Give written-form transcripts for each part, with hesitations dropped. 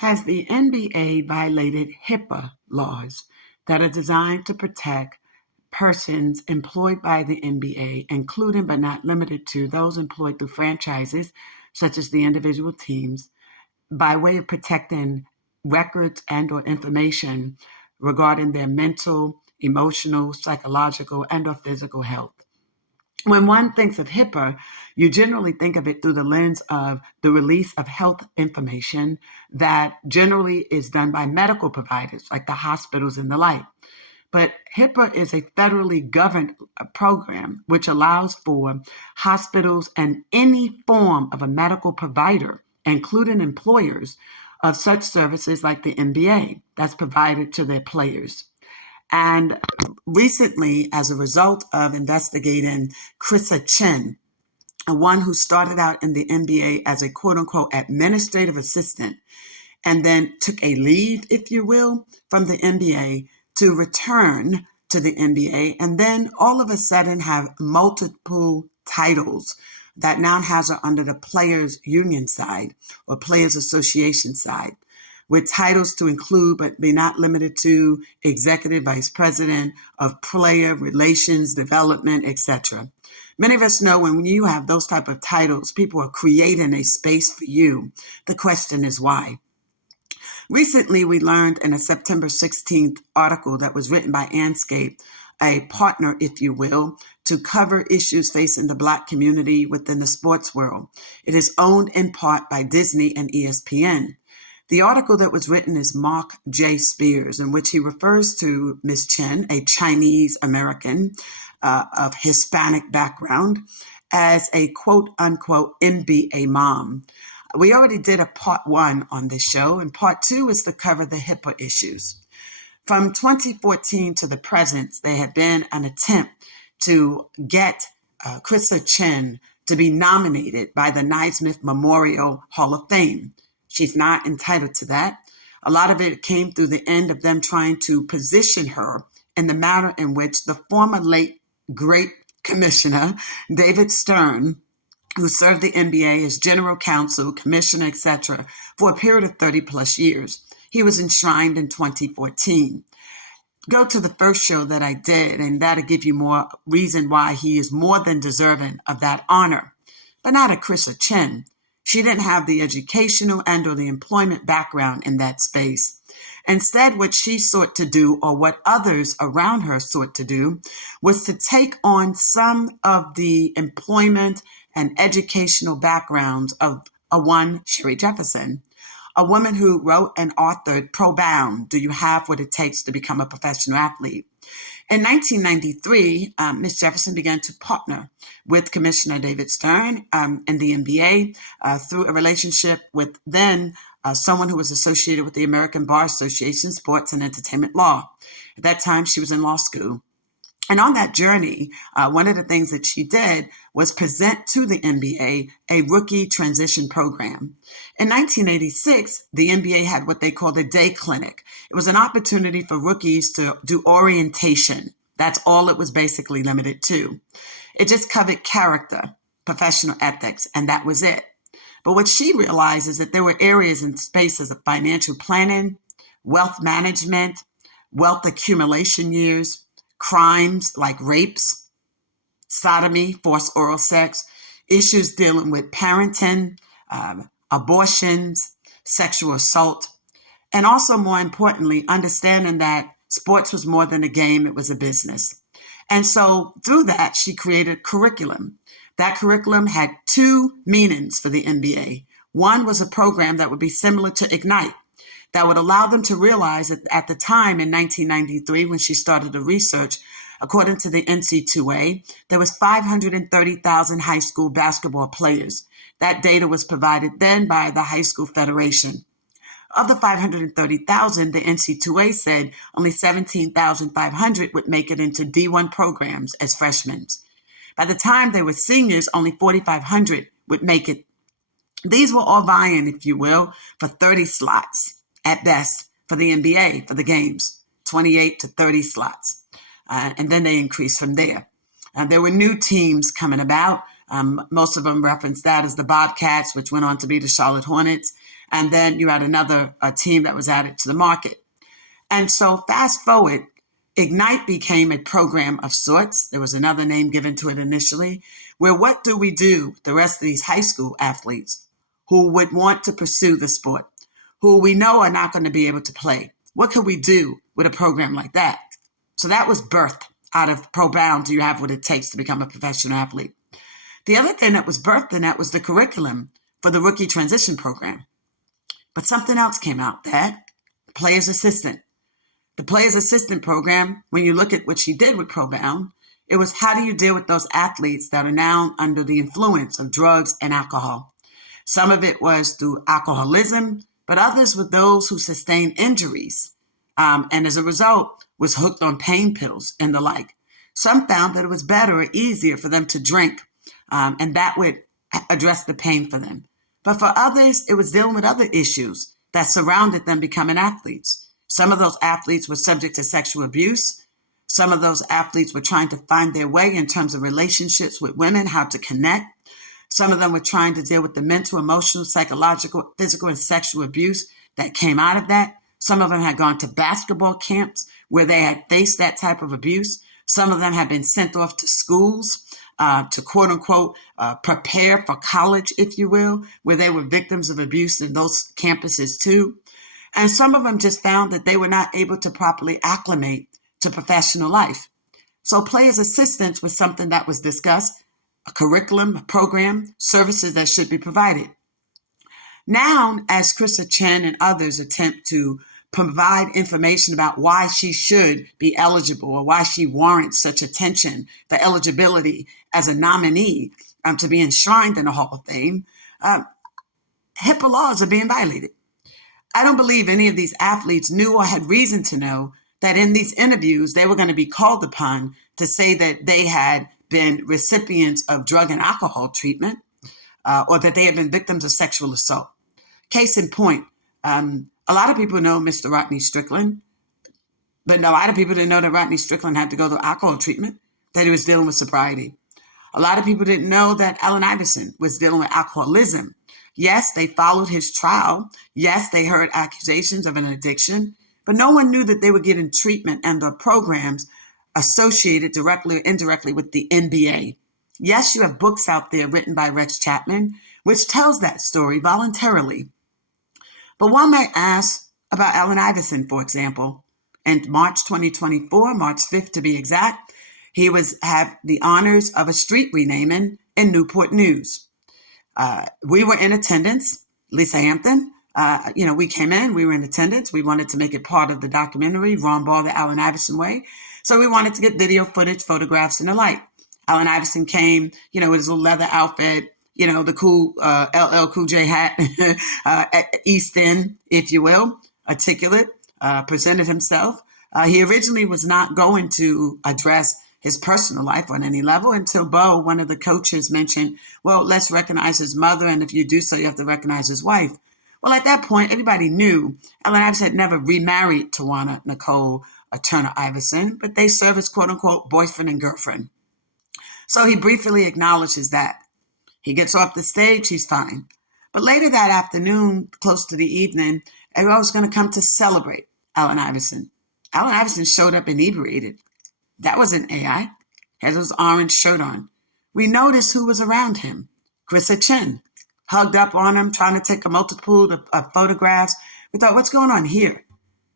Has the NBA violated HIPAA laws that are designed to protect persons employed by the NBA, including but not limited to those employed through franchises, such as the individual teams, by way of protecting records and or information regarding their mental, emotional, psychological, and or physical health? When one thinks of HIPAA, you generally think of it through the lens of the release of health information that generally is done by medical providers like the hospitals and the like. But HIPAA is a federally governed program which allows for hospitals and any form of a medical provider, including employers, of such services like the NBA that's provided to their players. And recently, as a result of investigating Chrysa Chin, one who started out in the NBA as a quote unquote administrative assistant and then took a leave, if you will, from the NBA to return to the NBA, and then all of a sudden have multiple titles that now has her under the players union side or players association side, with titles to include but be not limited to executive vice president of player relations, development, etc. Many of us know when you have those type of titles, people are creating a space for you. The question is why? Recently, we learned in a September 16th article that was written by Anscape, a partner, if you will, to cover issues facing the Black community within the sports world. It is owned in part by Disney and ESPN. The article that was written is Mark J. Spears, in which he refers to Ms. Chen, a Chinese American of Hispanic background, as a quote unquote MBA mom. We already did a part 1 on this show, and part 2 is to cover the HIPAA issues. From 2014 to the present, there had been an attempt to get Chrysa Chin to be nominated by the Naismith Memorial Hall of Fame. She's not entitled to that. A lot of it came through the end of them trying to position her in the manner in which the former late great commissioner, David Stern, who served the NBA as general counsel, commissioner, etc., for a period of 30 plus years. He was enshrined in 2014. Go to the first show that I did, and that'll give you more reason why he is more than deserving of that honor. But not a Chrysa Chin. She didn't have the educational and or the employment background in that space. Instead, what she sought to do, or what others around her sought to do, was to take on some of the employment and educational backgrounds of one Sherry Jefferson, a woman who wrote and authored Pro Bound, Do You Have What It Takes to Become a Professional Athlete? In 1993, Ms. Jefferson began to partner with Commissioner David Stern and the NBA through a relationship with then someone who was associated with the American Bar Association, Sports and Entertainment Law. At that time, she was in law school. And on that journey, one of the things that she did was present to the NBA a rookie transition program. In 1986, the NBA had what they called a day clinic. It was an opportunity for rookies to do orientation. That's all it was basically limited to. It just covered character, professional ethics, and that was it. But what she realized is that there were areas and spaces of financial planning, wealth management, wealth accumulation years, crimes like rapes, sodomy, forced oral sex, issues dealing with parenting, abortions, sexual assault, and also, more importantly, understanding that sports was more than a game, it was a business. And so through that, she created curriculum. That curriculum had 2 meanings for the NBA. One was a program that would be similar to Ignite, that would allow them to realize that at the time in 1993, when she started the research, according to the NC2A, there was 530,000 high school basketball players. That data was provided then by the High School Federation. Of the 530,000, the NC2A said only 17,500 would make it into D1 programs as freshmen. By the time they were seniors, only 4,500 would make it. These were all vying, if you will, for 30 slots at best for the NBA, for the games, 28 to 30 slots. And then they increased from there. There were new teams coming about. Most of them referenced that as the Bobcats, which went on to be the Charlotte Hornets. And then you had another team that was added to the market. And so fast forward, Ignite became a program of sorts. There was another name given to it initially, where what do we do with the rest of these high school athletes who would want to pursue the sport, who we know are not going to be able to play? What could we do with a program like that? So that was birthed out of ProBound. Do you have what it takes to become a professional athlete? The other thing that was birthed in that was the curriculum for the rookie transition program. But something else came out, that player's assistant. The player's assistant program, when you look at what she did with ProBound, it was how do you deal with those athletes that are now under the influence of drugs and alcohol? Some of it was through alcoholism, but others were those who sustained injuries and as a result was hooked on pain pills and the like. Some found that it was better or easier for them to drink, and that would address the pain for them. But for others, it was dealing with other issues that surrounded them becoming athletes. Some of those athletes were subject to sexual abuse. Some of those athletes were trying to find their way in terms of relationships with women, how to connect. Some of them were trying to deal with the mental, emotional, psychological, physical, and sexual abuse that came out of that. Some of them had gone to basketball camps where they had faced that type of abuse. Some of them had been sent off to schools to quote unquote prepare for college, if you will, where they were victims of abuse in those campuses too. And some of them just found that they were not able to properly acclimate to professional life. So players' assistance was something that was discussed, a curriculum, a program, services that should be provided. Now, as Chrysa Chin and others attempt to provide information about why she should be eligible or why she warrants such attention for eligibility as a nominee to be enshrined in the Hall of Fame, HIPAA laws are being violated. I don't believe any of these athletes knew or had reason to know that in these interviews, they were going to be called upon to say that they had been recipients of drug and alcohol treatment or that they had been victims of sexual assault. Case in point, a lot of people know Mr. Rodney Strickland, but a lot of people didn't know that Rodney Strickland had to go through alcohol treatment, that he was dealing with sobriety. A lot of people didn't know that Allen Iverson was dealing with alcoholism. Yes, they followed his trial. Yes, they heard accusations of an addiction, but no one knew that they were getting treatment and the programs associated directly or indirectly with the NBA. Yes, you have books out there written by Rex Chapman, which tells that story voluntarily. But one might ask about Allen Iverson, for example. In March 2024, March 5th to be exact, he had the honors of a street renaming in Newport News. We were in attendance, Lisa Hampton. We came in, we were in attendance. We wanted to make it part of the documentary, Ron Ball, the Allen Iverson Way. So we wanted to get video footage, photographs, and the like. Allen Iverson came, with his little leather outfit, the cool LL Cool J hat, East End, if you will, articulate, presented himself. He originally was not going to address his personal life on any level until Bo, one of the coaches, mentioned, well, let's recognize his mother, and if you do so, you have to recognize his wife. Well, at that point, everybody knew Allen Iverson had never remarried Tawana Nicole Turner Iverson, but they serve as quote-unquote boyfriend and girlfriend. So he briefly acknowledges that. He gets off the stage, he's fine. But later that afternoon, close to the evening, everyone was going to come to celebrate Allen Iverson. Allen Iverson showed up inebriated. That wasn't AI. He had his orange shirt on. We noticed who was around him. Chrysa Chin, hugged up on him, trying to take a multiple of photographs. We thought, what's going on here?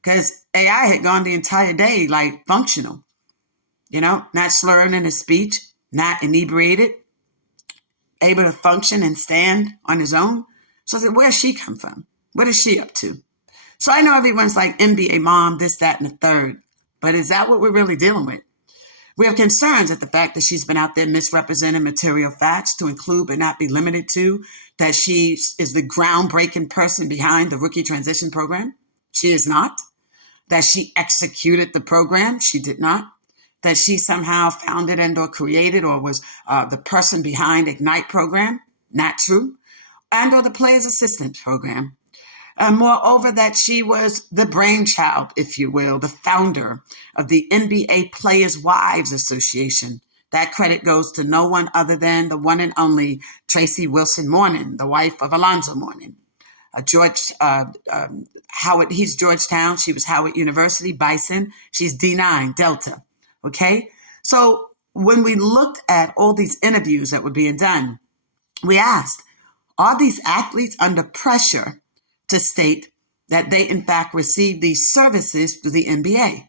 Because AI had gone the entire day like functional, not slurring in his speech, not inebriated, able to function and stand on his own. So I said, where's she come from? What is she up to? So I know everyone's like NBA mom, this, that, and the third. But is that what we're really dealing with? We have concerns at the fact that she's been out there misrepresenting material facts to include but not be limited to that she is the groundbreaking person behind the rookie transition program. She is not. That she executed the program. She did not. That she somehow founded and or created or was the person behind Ignite program. Not true. And or the Players Assistance program. Moreover, that she was the brainchild, if you will, the founder of the NBA Players' Wives Association. That credit goes to no one other than the one and only Tracy Wilson Mourning, the wife of Alonzo Mourning. Howard, he's Georgetown. She was Howard University, Bison. She's D9, Delta. Okay? So when we looked at all these interviews that were being done, we asked, are these athletes under pressure to state that they, in fact, receive these services through the NBA?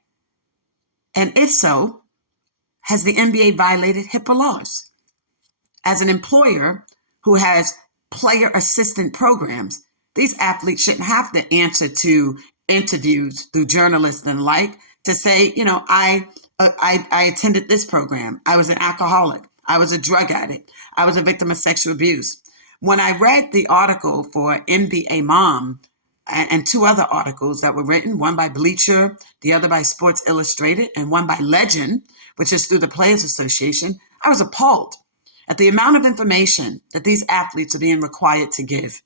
And if so, has the NBA violated HIPAA laws? As an employer who has player assistant programs, these athletes shouldn't have to answer to interviews through journalists and like to say, I attended this program. I was an alcoholic. I was a drug addict. I was a victim of sexual abuse. When I read the article for NBA Mom and two other articles that were written, one by Bleacher, the other by Sports Illustrated, and one by Legend, which is through the Players Association, I was appalled at the amount of information that these athletes are being required to give.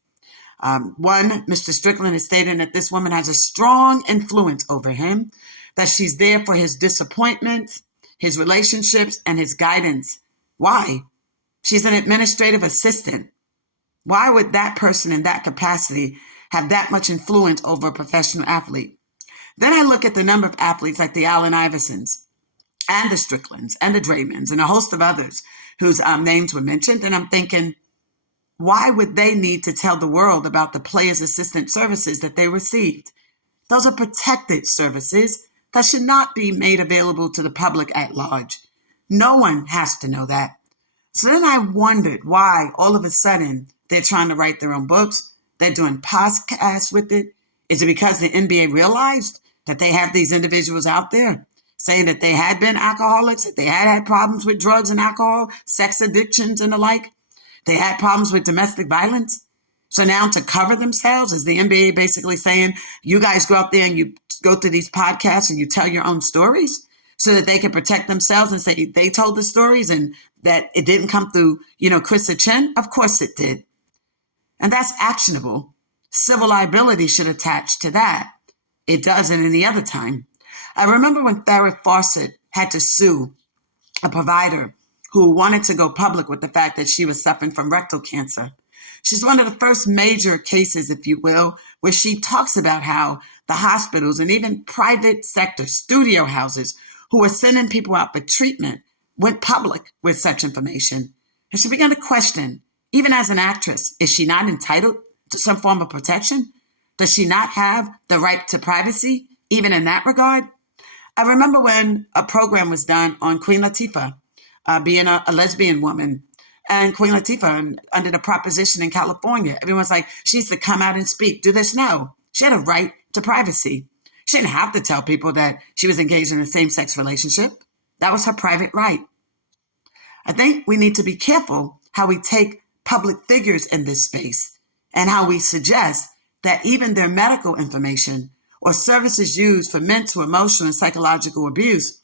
One, Mr. Strickland is stating that this woman has a strong influence over him, that she's there for his disappointments, his relationships, and his guidance. Why? She's an administrative assistant. Why would that person in that capacity have that much influence over a professional athlete? Then I look at the number of athletes like the Allen Iversons and the Stricklands and the Draymonds and a host of others whose names were mentioned. And I'm thinking, why would they need to tell the world about the players' assistant services that they received? Those are protected services that should not be made available to the public at large. No one has to know that. So then I wondered why all of a sudden they're trying to write their own books. They're doing podcasts with it. Is it because the NBA realized that they have these individuals out there saying that they had been alcoholics, that they had problems with drugs and alcohol, sex addictions and the like? They had problems with domestic violence. So now to cover themselves, is the NBA basically saying, you guys go out there and you go through these podcasts and you tell your own stories so that they can protect themselves and say they told the stories and that it didn't come through, Chrysa Chin? Of course it did. And that's actionable. Civil liability should attach to that. It doesn't any other time. I remember when Farrah Fawcett had to sue a provider who wanted to go public with the fact that she was suffering from rectal cancer. She's one of the first major cases, if you will, where she talks about how the hospitals and even private sector studio houses who were sending people out for treatment went public with such information. And she began to question, even as an actress, is she not entitled to some form of protection? Does she not have the right to privacy, even in that regard? I remember when a program was done on Queen Latifah being a lesbian woman. And Queen Latifah, under the proposition in California, everyone's like, she needs to come out and speak. Do this? No. She had a right to privacy. She didn't have to tell people that she was engaged in a same-sex relationship. That was her private right. I think we need to be careful how we take public figures in this space and how we suggest that even their medical information or services used for mental, emotional, and psychological abuse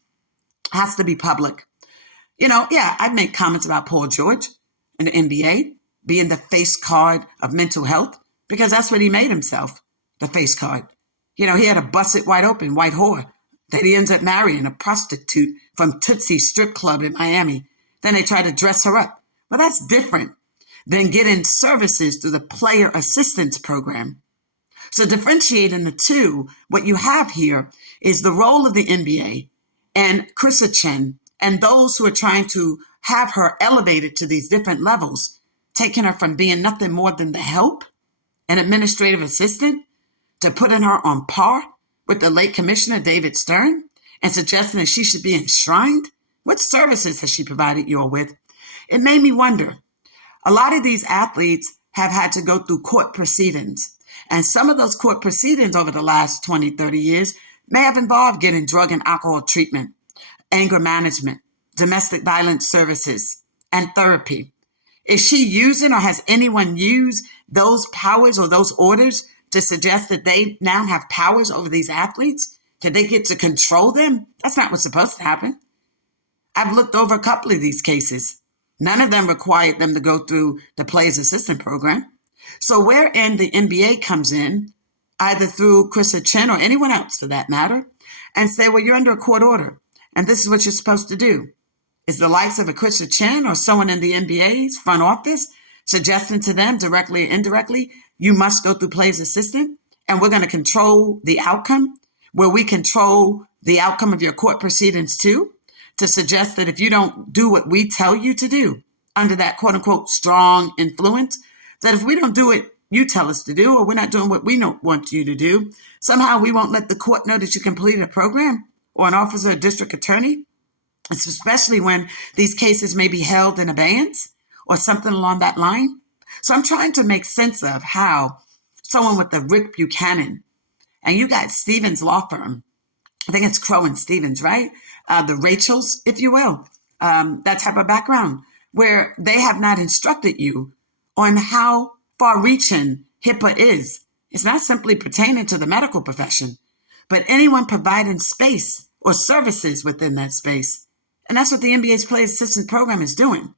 has to be public. I've made comments about Paul George in the NBA being the face card of mental health because that's what he made himself, the face card. He had a busted wide open white whore that he ends up marrying, a prostitute from Tootsie Strip Club in Miami. Then they try to dress her up. Well, that's different than getting services through the player assistance program. So differentiating the two, what you have here is the role of the NBA and Chrysa Chin and those who are trying to have her elevated to these different levels, taking her from being nothing more than the help, an administrative assistant, to putting her on par with the late Commissioner David Stern and suggesting that she should be enshrined. What services has she provided you all with? It made me wonder. A lot of these athletes have had to go through court proceedings. And some of those court proceedings over the last 20, 30 years may have involved getting drug and alcohol treatment, anger management, domestic violence services, and therapy. Is she using or has anyone used those powers or those orders to suggest that they now have powers over these athletes? That they get to control them? That's not what's supposed to happen. I've looked over a couple of these cases. None of them required them to go through the Players Assistant Program. So wherein the NBA comes in, either through Chrysa Chin or anyone else for that matter, and say, well, you're under a court order, and this is what you're supposed to do. Is the likes of a Chrysa Chin or someone in the NBA's front office suggesting to them directly or indirectly you must go through play as assistant, and we're going to control the outcome, where we control the outcome of your court proceedings too, to suggest that if you don't do what we tell you to do under that quote unquote strong influence, that if we don't do it you tell us to do, or we're not doing what we don't want you to do, somehow we won't let the court know that you completed a program, or an officer or district attorney, especially when these cases may be held in abeyance or something along that line. So I'm trying to make sense of how someone with the Rick Buchanan, and you got Stevens Law Firm, I think it's Crow and Stevens, right? The Rachels, if you will, that type of background, where they have not instructed you on how far-reaching HIPAA is. It's not simply pertaining to the medical profession, but anyone providing space or services within that space. And that's what the NBA's Play Assistance Program is doing.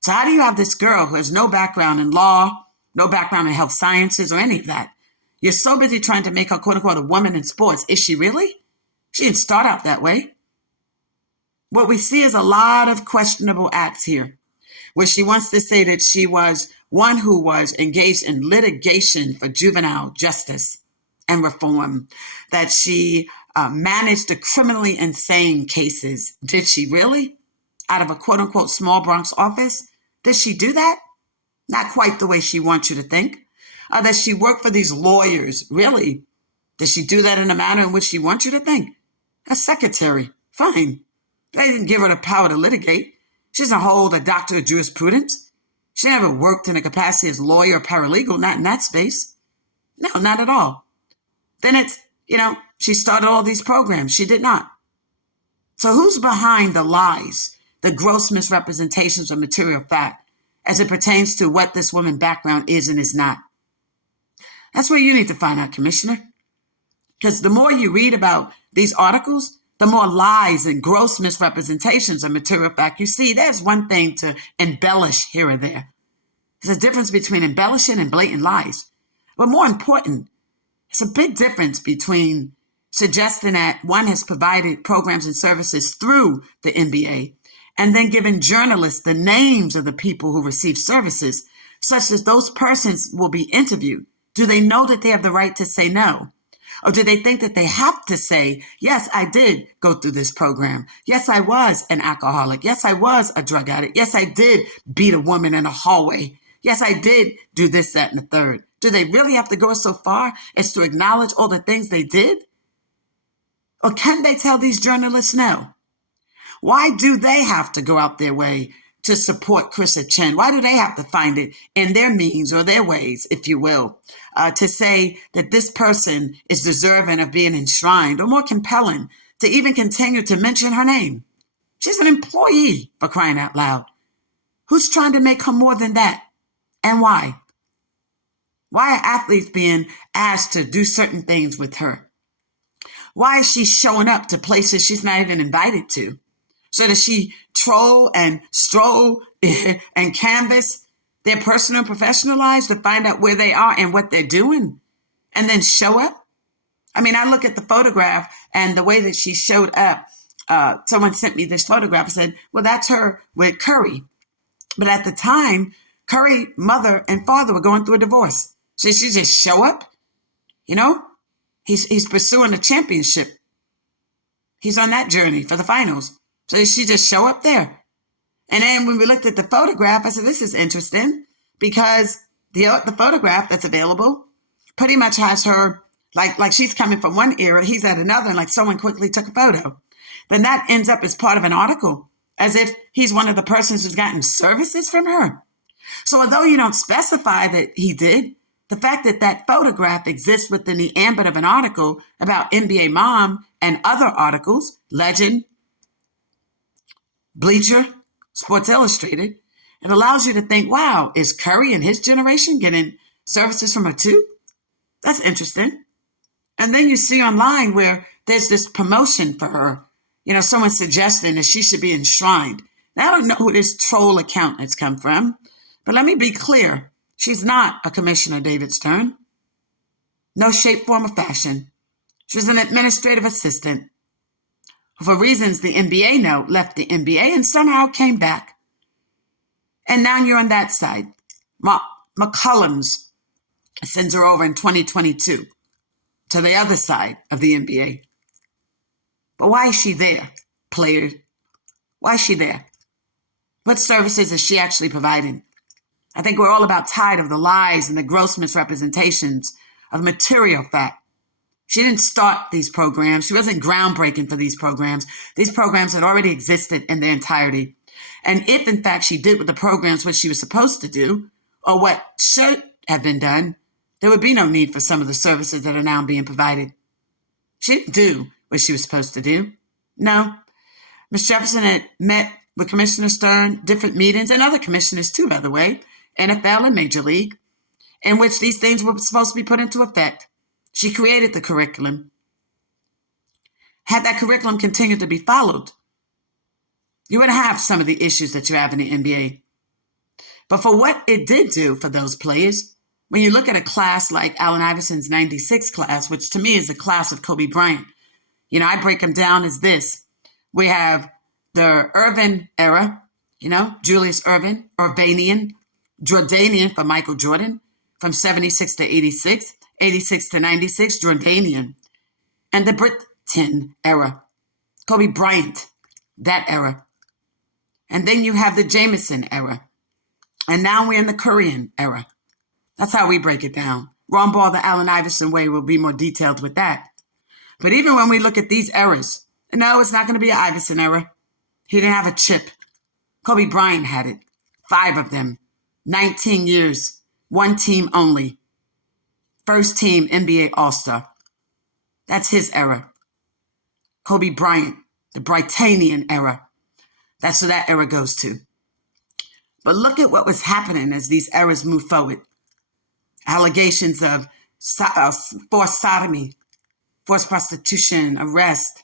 So how do you have this girl who has no background in law, no background in health sciences or any of that? You're so busy trying to make her, quote unquote, a woman in sports. Is she really? She didn't start out that way. What we see is a lot of questionable acts here, where she wants to say that she was one who was engaged in litigation for juvenile justice and reform, that she managed the criminally insane cases. Did she really? Out of a quote unquote small Bronx office? Did she do that? Not quite the way she wants you to think. That she worked for these lawyers. Really? Did she do that in a manner in which she wants you to think? A secretary. Fine. They didn't give her the power to litigate. She doesn't hold a doctorate of jurisprudence. She never worked in a capacity as lawyer or paralegal, not in that space. No, not at all. Then it's, she started all these programs. She did not. So who's behind the lies, the gross misrepresentations of material fact as it pertains to what this woman's background is and is not? That's what you need to find out, Commissioner. Because the more you read about these articles, the more lies and gross misrepresentations of material fact you see. There's one thing to embellish here or there. There's a difference between embellishing and blatant lies. But more important, it's a big difference between suggesting that one has provided programs and services through the NBA and then giving journalists the names of the people who receive services, such as those persons will be interviewed. Do they know that they have the right to say no? Or do they think that they have to say, yes, I did go through this program. Yes, I was an alcoholic. Yes, I was a drug addict. Yes, I did beat a woman in a hallway. Yes, I did do this, that, and the third. Do they really have to go so far as to acknowledge all the things they did? Or can they tell these journalists no? Why do they have to go out their way to support Chrysa Chin? Why do they have to find it in their means or their ways, if you will, to say that this person is deserving of being enshrined, or more compelling, to even continue to mention her name? She's an employee, for crying out loud. Who's trying to make her more than that? And why? Why are athletes being asked to do certain things with her? Why is she showing up to places she's not even invited to? So does she troll and stroll and canvass their personal and professional lives to find out where they are and what they're doing and then show up? I mean, I look at the photograph and the way that she showed up. Someone sent me this photograph and said, well, that's her with Curry. But at the time, Curry's mother and father were going through a divorce. So she just show up, He's pursuing a championship. He's on that journey for the finals. So she just show up there. And then when we looked at the photograph, I said, this is interesting because the photograph that's available pretty much has her like she's coming from one era, he's at another, and like someone quickly took a photo. Then that ends up as part of an article, as if he's one of the persons who's gotten services from her. So although you don't specify that he did, the fact that that photograph exists within the ambit of an article about NBA Mom and other articles, Legend, Bleacher, Sports Illustrated, it allows you to think, wow, is Curry and his generation getting services from her too? That's interesting. And then you see online where there's this promotion for her, someone suggesting that she should be enshrined. Now, I don't know who this troll account has come from, but let me be clear. She's not a Commissioner David Stern. No shape, form, or fashion. She's an administrative assistant who, for reasons the NBA know, left the NBA and somehow came back. And now you're on that side. McCollum's sends her over in 2022 to the other side of the NBA. But why is she there, players? Why is she there? What services is she actually providing? I think we're all about tired of the lies and the gross misrepresentations of material fact. She didn't start these programs. She wasn't groundbreaking for these programs. These programs had already existed in their entirety. And if, in fact, she did with the programs what she was supposed to do, or what should have been done, there would be no need for some of the services that are now being provided. She didn't do what she was supposed to do. No. Ms. Jefferson had met with Commissioner Stern, different meetings, and other commissioners too, by the way, NFL and Major League, in which these things were supposed to be put into effect. She created the curriculum. Had that curriculum continued to be followed, you would have some of the issues that you have in the NBA. But for what it did do for those players, when you look at a class like Allen Iverson's 96 class, which to me is the class of Kobe Bryant, I break them down as this. We have the Irvin era, Julius Irvin, Irvanian, Jordanian for Michael Jordan, from 76 to 86, 86 to 96, Jordanian, and the Britain era, Kobe Bryant, that era. And then you have the Jameson era. And now we're in the Korean era. That's how we break it down. Ron Ball, the Allen Iverson way, will be more detailed with that. But even when we look at these eras, no, it's not going to be an Iverson era. He didn't have a chip. Kobe Bryant had it. 5 of them. 19 years. 1 team only. First team NBA All-Star. That's his era. Kobe Bryant, the Brytanian era. That's what that era goes to. But look at what was happening as these eras move forward. Allegations of forced sodomy, forced prostitution, arrest,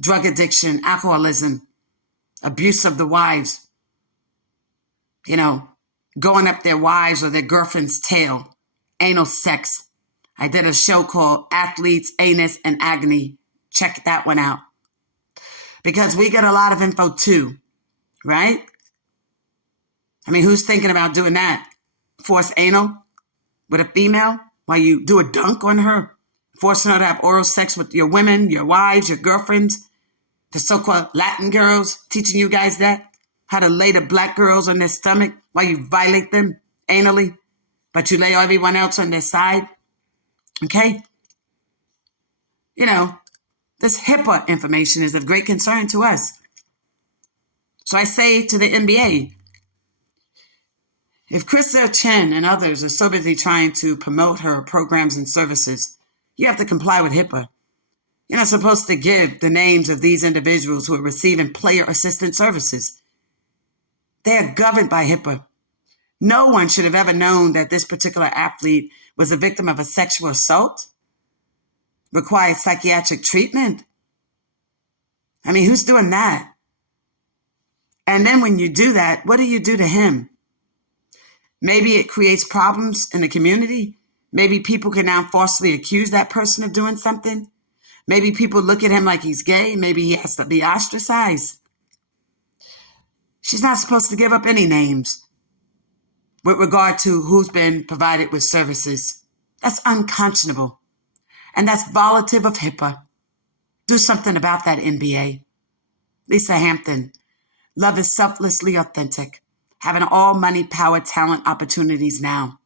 drug addiction, alcoholism, abuse of the wives, going up their wives or their girlfriend's tail, anal sex. I did a show called Athletes, Anus, and Agony. Check that one out. Because we get a lot of info too, right? I mean, who's thinking about doing that? Force anal with a female while you do a dunk on her, forcing her to have oral sex with your women, your wives, your girlfriends, the so-called Latin girls, teaching you guys that, how to lay the black girls on their stomach while you violate them anally, but you lay everyone else on their side. Okay? This HIPAA information is of great concern to us. So I say to the NBA, if Chrysa Chin and others are so busy trying to promote her programs and services, you have to comply with HIPAA. You're not supposed to give the names of these individuals who are receiving player assistance services. They are governed by HIPAA. No one should have ever known that this particular athlete was a victim of a sexual assault, required psychiatric treatment. I mean, who's doing that? And then when you do that, what do you do to him? Maybe it creates problems in the community. Maybe people can now falsely accuse that person of doing something. Maybe people look at him like he's gay. Maybe he has to be ostracized. She's not supposed to give up any names with regard to who's been provided with services. That's unconscionable. And that's violative of HIPAA. Do something about that, NBA. Lisa Hampton. Love is selflessly authentic. Having all money, power, talent, opportunities now.